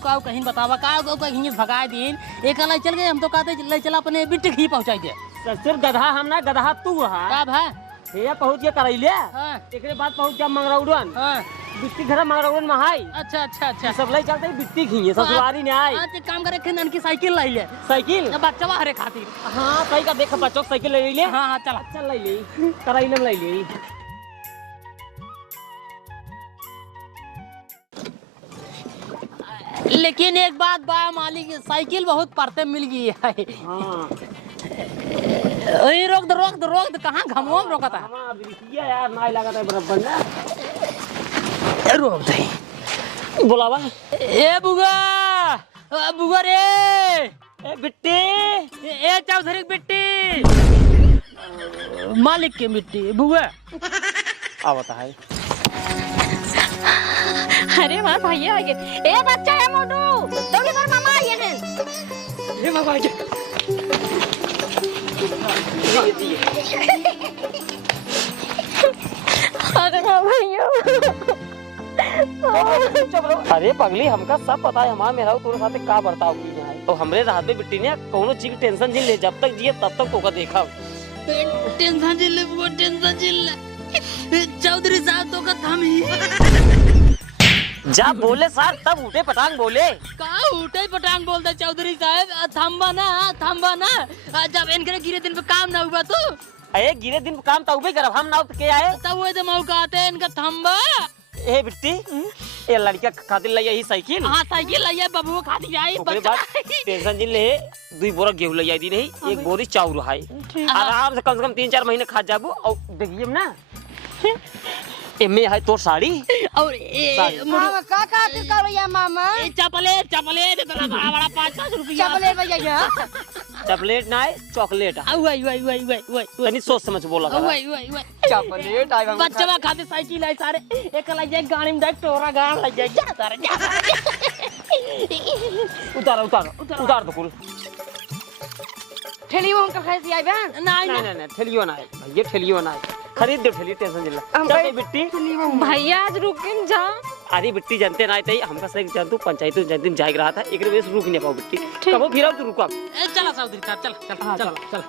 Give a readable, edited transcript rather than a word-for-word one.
काऊ कहीं बतावा काऊ कहीं भगाए दिन एक लाई चल गए हम तो कहते ले चला अपने बिट्टी ही पहुंचाई दे। सिर्फ गधा हम ना गधा तू रहा का भा ये पहुंच के करैले हां एकरे बाद पहुंच जा मंगरौड़न हां बिट्टी घर मंगरौड़न में हाई। अच्छा अच्छा अच्छा सब लाई चलते बिट्टी खिए ससुरारी ने आई। हां ते काम करे खन की साइकिल लाई ले साइकिल बच्चा हरे खातिर। हां सही का देख बच्चों साइकिल ले ले। हां हां चल चल ले ले करैले में ले ले। लेकिन एक बात बा मालिक साइकिल बहुत परते मिल गई है। हां ओए रोक दे कहां घमवा रोकता है। हां बिटिया यार नाई लागत है बराबर ना रोक दे बुलावा ए बुगा रे ए बिट्टी ए चौधरी बिट्टी मालिक के बिट्टी बुआ आवता है। अरे वाह भैया आ गए। ए बच्चा है मोटू तो भी पर मामा आए हैं। हे मामा जी अरे भैया अरे पगली हमका सब पता है हमारा मेरा तोरे साथे का बर्ताव की है तो हमरे रात में बिट्टी ने कोनो चीज की टेंशन जिन ले जब तक जिए तब तक तोका देखा टेंशन जिले वो टेंशन जिले चौधरी साहब तो का थम ही जब बोले सर तब उठे पटांग बोले का उठे पटांग बोलता चौधरी साहब थम्बा ना जब इनके गिरे दिन पे काम ना हुआ तो अरे गिरे दिन काम तब करब हम ना तो के आए तब वो तो मौका आते हैं इनका थम्बा। ए बिट्टी ये लड़का खातिर ले यही साइकिल। हां साइकिल लाइए बबू खातिर आई ओकरे बाद टेंशन जिन ले दुई बोरा गेहूं ले आई दी नहीं एक बोरी चाउर है आराम से कम 3-4 महीने खा जाबू और देखिए ना एमे है तोर साड़ी और मामा का खातिर करैया मामा चॉकलेट इतना बड़ा 500 रुपया चॉकलेट भैया चॉकलेट ना है चॉकलेट वही तनी सोच समझ बोला कर वही चॉकलेट आई बच्चा खातिर साइकिल आई सारे एक लाई जाए गाड़ी में जाए टोरा गाड़ लग जाए जा सारे उतार दो कुल ठेली हम का खाई आई बा नहीं ठेलियो ना है ये ठेलियो ना है खरीद दो ठेली टेंशन जिला चल बिट्टी भैया आज रुकिन जा। अरे बिट्टी जानते ना तई हमका सही जानतू पंचायत दिन जाग रहा था एक बेस रुक नहीं पाओ बिट्टी कबो फिराओ तो रुको चला चौधरी साहब चल चल